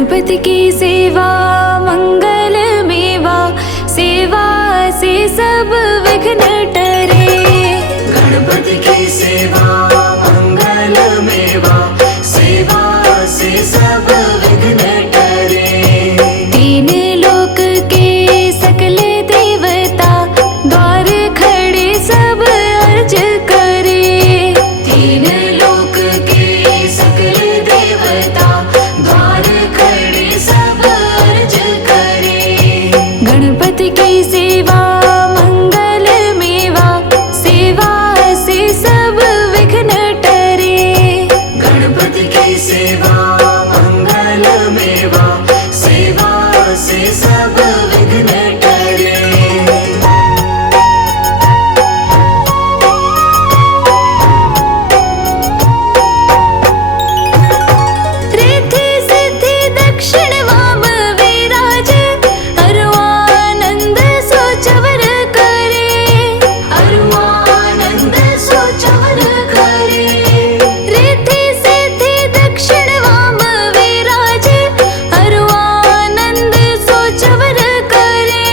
गणपति की सेवा मंगल मेवा, सेवा से सब विघ्न टरे। गणपति की सेवा मंगल मेवा, सेवा से सब विघ्न टरे। तीन लोक के सकल देवता, द्वार खड़े सब अर्ज करे। तीन लोक के सकल देवता, द्वार खड़े सब अर्ज करे। गणपति की सेवा मंगल मेवा, सेवा से सब विघ्न टरे। गणपति की सेवा मंगल मेवा, सेवा से सब विघ्न टरे। रिद्धि सिद्धि दक्षिण वाम विराज, अरुआनंद सोचवर करे। अरुआनंद सोचवर करे। रिद्धि सिद्धि दक्षिण वाम विराज, अरुआनंद सोचवर करे।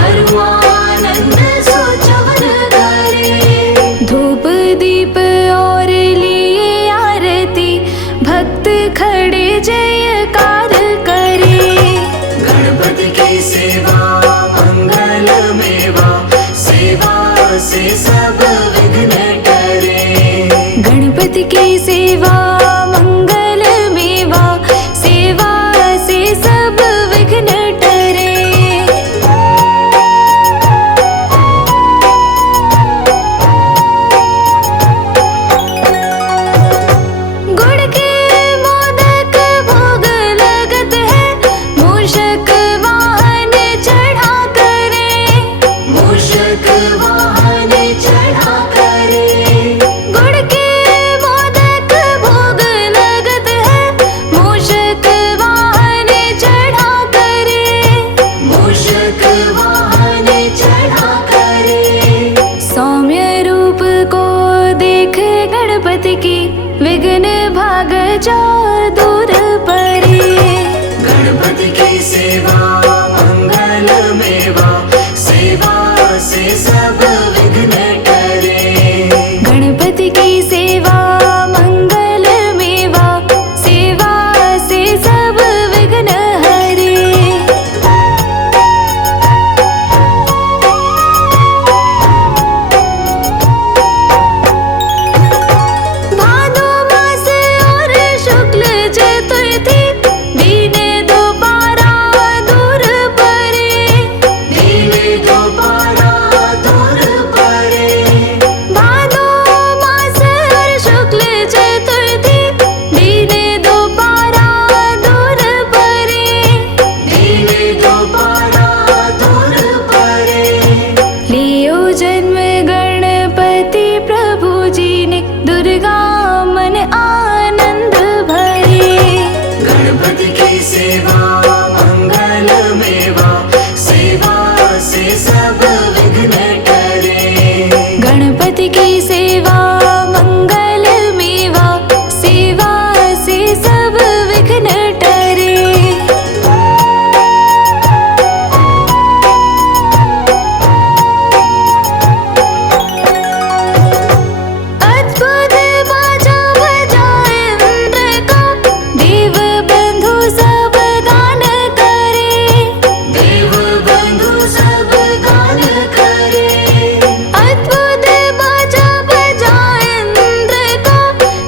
अरुआनंद सोचवर करे। धूप दीप और लिए आरती, भक्त खड़े जयकार करे। गणपति की सेवा मंगल मेवा, सेवा से सब विघ्न टरे। गणपति की सेवा मंगल मेवा, सेवा से सब विघ्न टरे। गुड़ के मोदक भोग लगत है, मूषक वाहन चढ़ा करे। मूषक वाहन चढ़ा करे। गुड़ के मोदक भोग लगत है, मूषक वाहन चढ़ा करे। मूषक वाहन चढ़ा करे। सौम्य रूप को देख गणपति की, विघ्न भाग जाओ दूर परे। गणपति की सेवा मंगल मेवा, सेवा से सब विघ्न टरे। गणपति की सेवा मंगल मेवा, सेवा से सब विघ्न हरे। भादो मास और शुक्ल चतुर्थी, दीन दोबारा दूर परे। दीन दोबारा दूर परे। भादो मास और शुक्ल चतुर्थी, दीन दोबारा दूर परे। दीन दोबारा दूर परे। लियो जन्म गणपति प्रभु जी ने, दुर्गा मन आनंद भरे। गणपति की सेवा मंगल मेवा, सेवा से सब विघ्न टरे। गणपति की सेवा मंगल मेवा, सेवा से सब विघ्न टरे। अद्भुत बाजा बजाए इंद्र का, देव बंधु सब गान करे। देव बंधु सब गान करे। अद्भुत बाजा बजाए इंद्र का,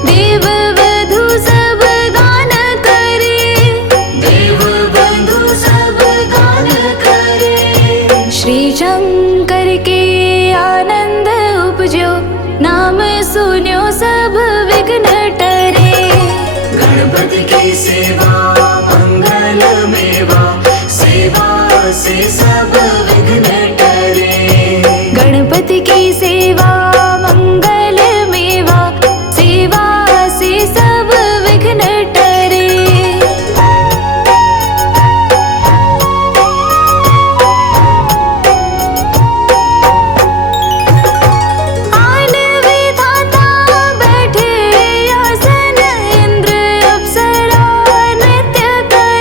देव बंधु सब गान करे। देव बंधु सब गान करे। श्री शंकर के आनंद उपजो, नाम सुन्यो सब विघ्न टरे। गणपति की सेवा मंगल मेवा, सेवा से सब विघ्न टरे। गणपति की सेवा मंगल मेवा, सेवा से सब विघ्न टरे। आन विधाता बैठे आसन, इंद्र अप्सरा नृत्य करे।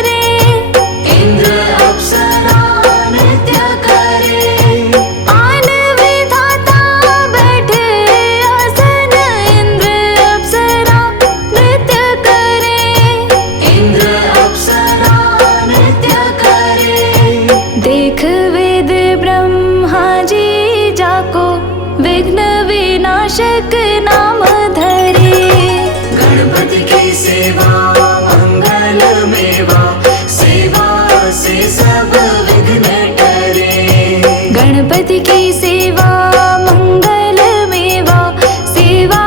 विनाशक नाम धरे। गणपति की सेवा मंगल मेवा, सेवा से सब विघ्न टरे। गणपति की सेवा मंगल मेवा, सेवा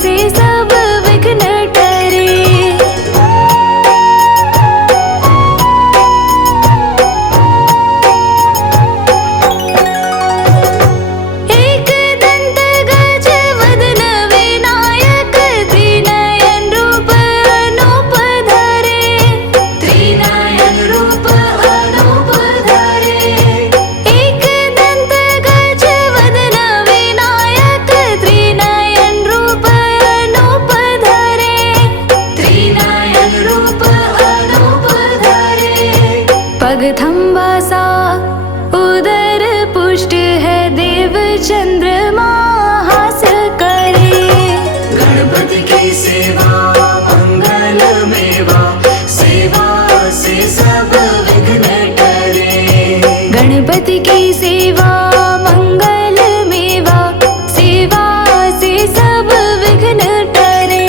से सब विघ्न टरे। एक दंत गज वदन विनायक, त्रिनयन रूप अनूप धरे। त्रिनयन रूप अनूप धरे। एक दंत गज वदन विनायक, त्रिनयन रूप अनूप धरे। त्रिनयन रूप अनूप धरे। पग थंबा सा उदर पुष्ट है, देव चंद्रमा हास करे। गणपति की सेवा मंगल मेवा, सेवा से सब विघ्न टरे। गणपति की सेवा मंगल मेवा, सेवा से सब विघ्न टरे।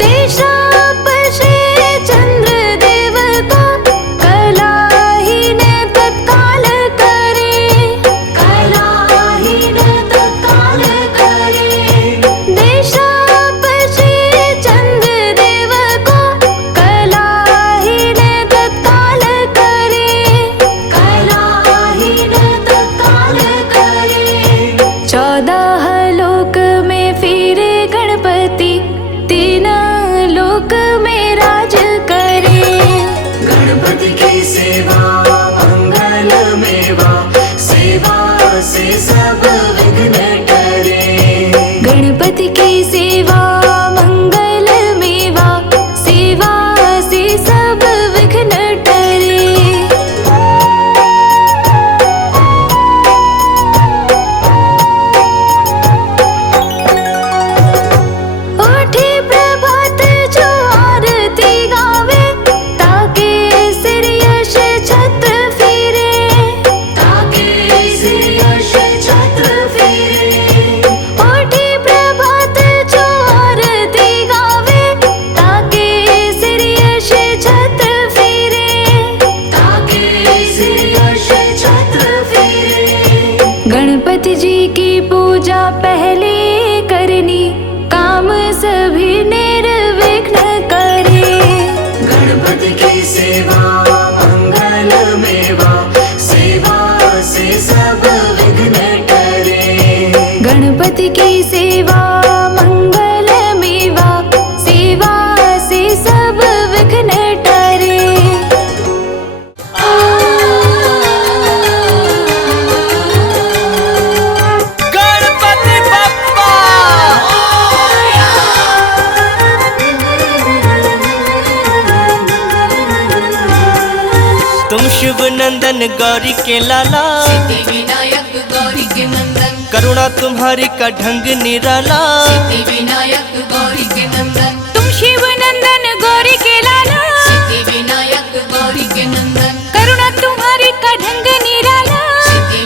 देशापशे चंद्र देव को, कलाहीन तत्काल करे। कलाहीन तत्काल करे। देशापशे चंद्र देव को, कलाहीन तत्काल करे। कलाहीन तत्काल करे। 14 लोक में फिरे गणपति, 3 लोक में राज करे। गणपति की सेवा मंगल मेवा, सेवा से सब विघ्न टरे। गणपति की सेवा मंगल मेवा, सेवा से सब विघ्न टरे। उठी प्रभात जो आरती गावे, ताके सिर यश छत्र फिरे। ताके सिर यश छत्र फिरे। उठी प्रभात जो आरती गावे, ताके सिर यश छत्र फिरे। ताके सिर यश छत्र फिरे। गणपति जी की पूजा पहले करनी, काम सभी निर्विघ्न करे। गणपति की सेवा मंगल मेवा, सेवा से सब विघ्न टरे। गणपति की सेवा मंगल मेवा, सेवा से सब विघ्न टरे। गणपति बप्पा तुम शुभ नंदन गौरी के लाला, विनायक गौरी के नंदन। करुणा तुम्हारी का ढंग निराला। विनायक गौरी के नंदन। तुम शिव नंदन गौरी के लाला, विनायक गौरी के नंदन। करुणा तुम्हारी का ढंग निराला।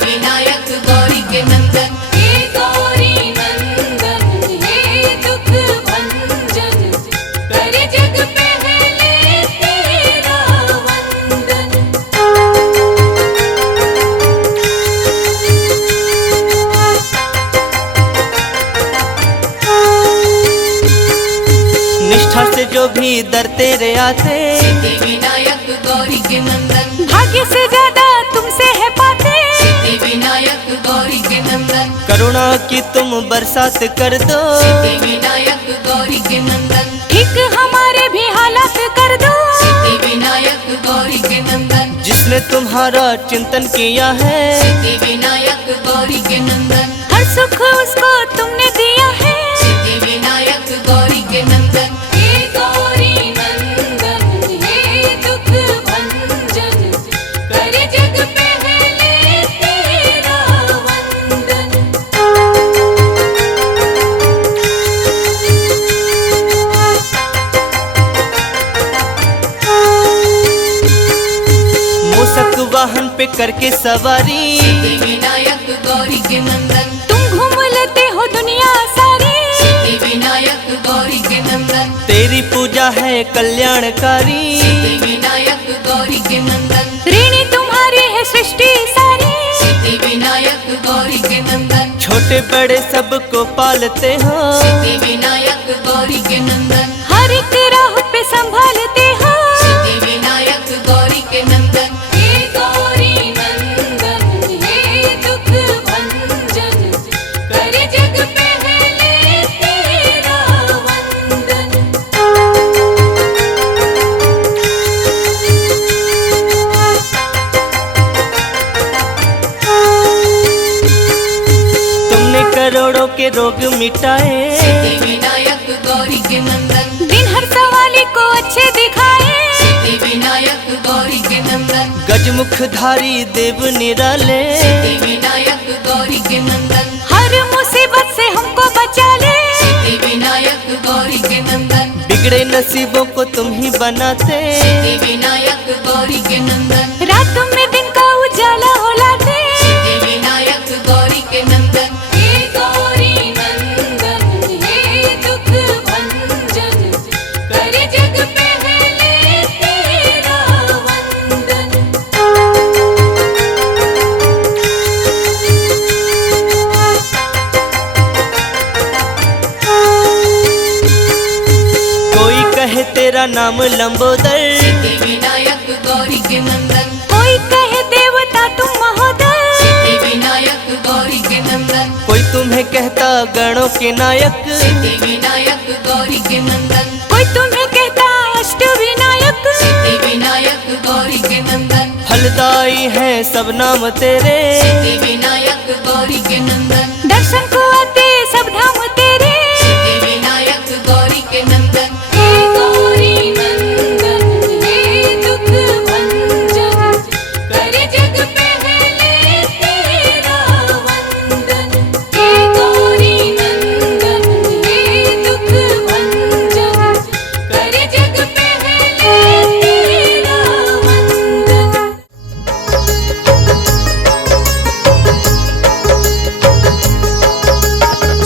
विनायक गौरी के नंदन। हे गौरी नंदन, हे दुख भंजन, कर जग पहले तेरा वंदन। निष्ठा से जो भी दर तेरे आते, विनायक गौरी के नंदन। भाग्य से ज्यादा तुमसे है पाते। विनायक गौरी के नंदन। करुणा की तुम बरसात कर दो। विनायक गौरी के नंदन। ठीक हमारे भी हालात कर दो। विनायक गौरी के नंदन। जिसने तुम्हारा चिंतन किया है, विनायक गौरी के नंदन। हर सुख उसको तुमने दिया है। विनायक गौरी के नंदन। हे गौरी नंदन, हे दुख भंजन, कर जग पहले तेरा वंदन। पे करके सवारी। सिद्धि विनायक गौरी के नंदन, तुम घूम लेते हो दुनिया सारी। सिद्धि विनायक गौरी के नंदन, तेरी पूजा है कल्याणकारी। सिद्धि विनायक गौरी के नंदन, ऋणी तुम्हारी है सृष्टि सारी। सिद्धि विनायक गौरी के नंदन, छोटे बड़े सबको पालते हो। सिद्धि विनायक गौरी के नंदन, हर एक राह पे संभालते हो। सिद्धि विनायक गौरी के नंदन, हे गौरी नंदन, हे दुख भंजन, करे जग पहले तेरा वंदन। तुमने करोड़ों के रोग मिटाए। सिद्धि विनायक गौरी के नंदन, दिन हर सवाली को अच्छे दिखाए। सिद्धि विनायक गौरी के नंदन, गजमुखधारी देव निराले। सिद्धि विनायक गौरी के नंदन, हर मुसीबत से हमको बचा ले। सिद्धि विनायक गौरी के नंदन, बिगड़े नसीबों को तुम ही बनाते। सिद्धि विनायक गौरी के नंदन, रात में दिन का उजाला हो लाते। सिद्धि विनायक गौरी के नंदन, हे गौरी नंदन, हे दुख भंजन, करे जग पहले तेरा वंदन। कोई कहे तेरा नाम लंबोदर। सिद्धि विनायक गौरी के नंदन, कोई कहे देवता तुम महोदय। सिद्धि विनायक गौरी के नंदन, कोई तुम्हें कहता गणों के नायक। सिद्धि विनायक गौरी के नंदन, कोई तुम्हें कहता अष्ट विनायक। सिद्धि विनायक गौरी के नंदन, फलदाई है सब नाम तेरे। सिद्धि विनायक गौरी के नंदन, दर्शन को आते सब धाम तेरे। सिद्धि विनायक गौरी के नंदन, हे गौरी नंदन, हे दुख भंजन, करे जग पहले तेरा वंदन। हे गौरी नंदन, हे दुख भंजन, करे जग पहले तेरा वंदन।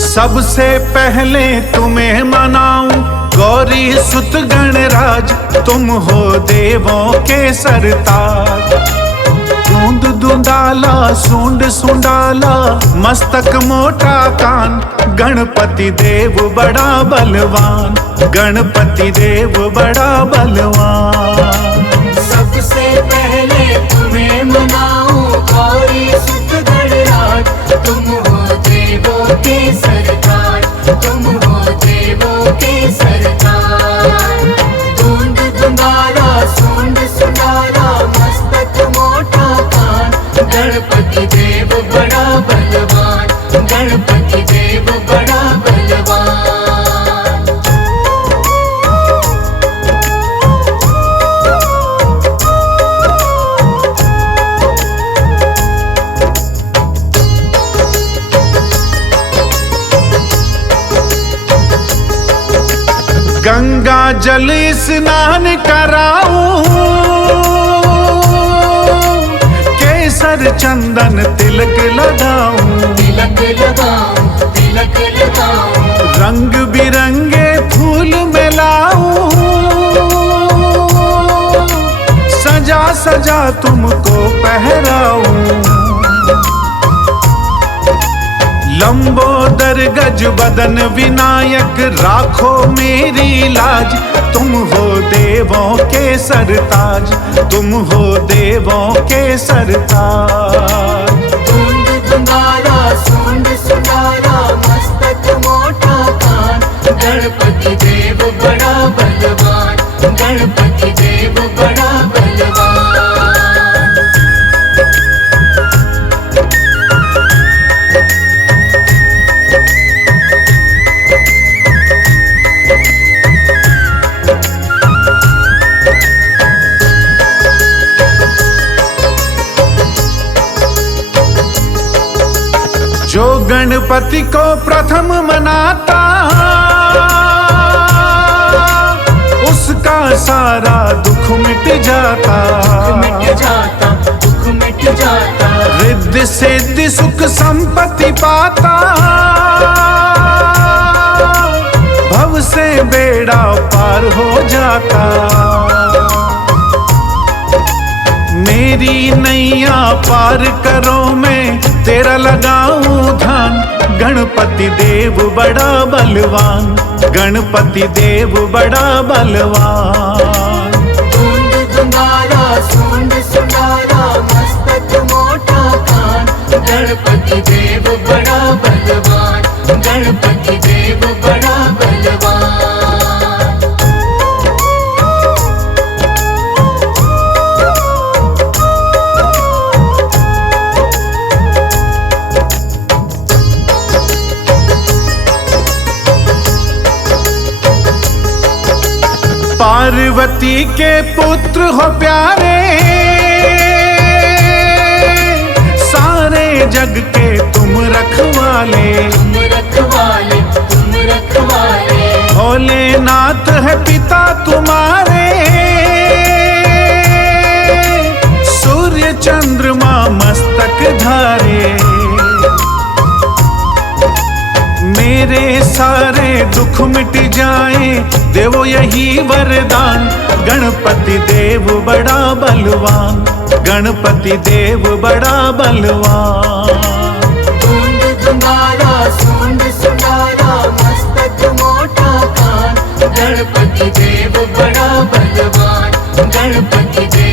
सबसे पहले तुम्हें मनाऊं गौरी सुत गणराज, तुम हो देवों के सरताज। दूंद दुंदाला सूंड सुंडाला, मस्तक मोटा कान, गणपति देव बड़ा बलवान। गणपति देव बड़ा बलवान। सबसे पहले तुम्हें मनाऊं गौरी सुत गणराज, तुम हो देवों के सरदार, तुम हो देवों के सरदार। धुंध धुंधारा सूंड सुंडारा, मस्तक मोटा कान, गणपति देव बड़ा बलवान। गणपति देव बड़ा बलवान। गंगा जल स्नान कराऊं, केसर चंदन तिलक लगाऊं। तिलक लगाऊं, तिलक लगाऊं। रंग बिरंगे फूल मिलाऊं, सजा सजा तुमको पहराऊं। लंबोदर गज बदन विनायक, राखो मेरी लाज। तुम हो देवों के सरताज, तुम हो देवों के सरताज। धुंध धुंधारा सूंड सुंडारा, मस्तक मोटा कान, गणपति देव बड़ा बलवान। गणपति देव बड़ा बलवान। जो गणपति को प्रथम मनाता, उसका सारा दुख मिट जाता। दुख मिट जाता, दुख मिट रिद्धि सिद्धि सुख संपत्ति पाता, भव से बेड़ा पार हो जाता। मेरी नैया पार करो मैं तेरा लगाऊं ध्यान, गणपति देव बड़ा बलवान, गणपति देव बड़ा बलवान। धुंध धुंधारा सूंड सुंडारा मस्तक मोटा कान, गणपति देव बड़ा बलवान, गणपति देव बड़ा बलवान। पार्वती के पुत्र हो प्यारे, सारे जग के तुम रखवाले। तुम रखवाले, तुम रखवाले, भोलेनाथ है पिता तुम्हारे, सूर्य चंद्रमा मस्तक धारे। मेरे सारे दुख मिट जाए देवो यही वरदान, गणपति देव बड़ा बलवान, गणपति देव बड़ा बलवान। धुंध धुंधारा सूंड सुंडारा मस्तक मोटा कान, गणपति देव बड़ा बलवान, गणपति देव